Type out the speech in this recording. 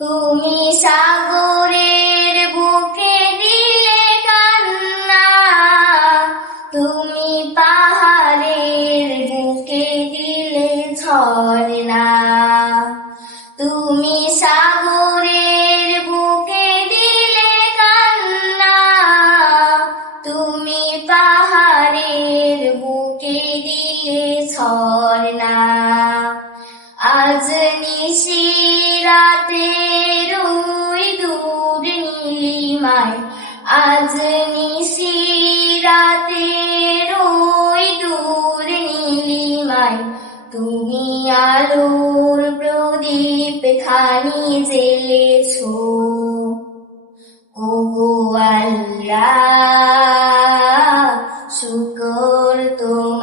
তুমি সাগরের বুকে দিলে কান্না, তুমি পাহাড়ের বুকে দিলে ঝরনা, তুমি সাগরের বুকে দিলে কান্না, তুমি পাহাড়ের বুকে দিলে ঝরনা। আজ নিশিরাতের ওই দূর নীলিমায়, আজ নিশিরাতের ওই দূর নীলিমায়, তুমি আলোর প্রদীপ খানি জ্বেলেছো। ওগো আল্লাহ, শুকর তোমার।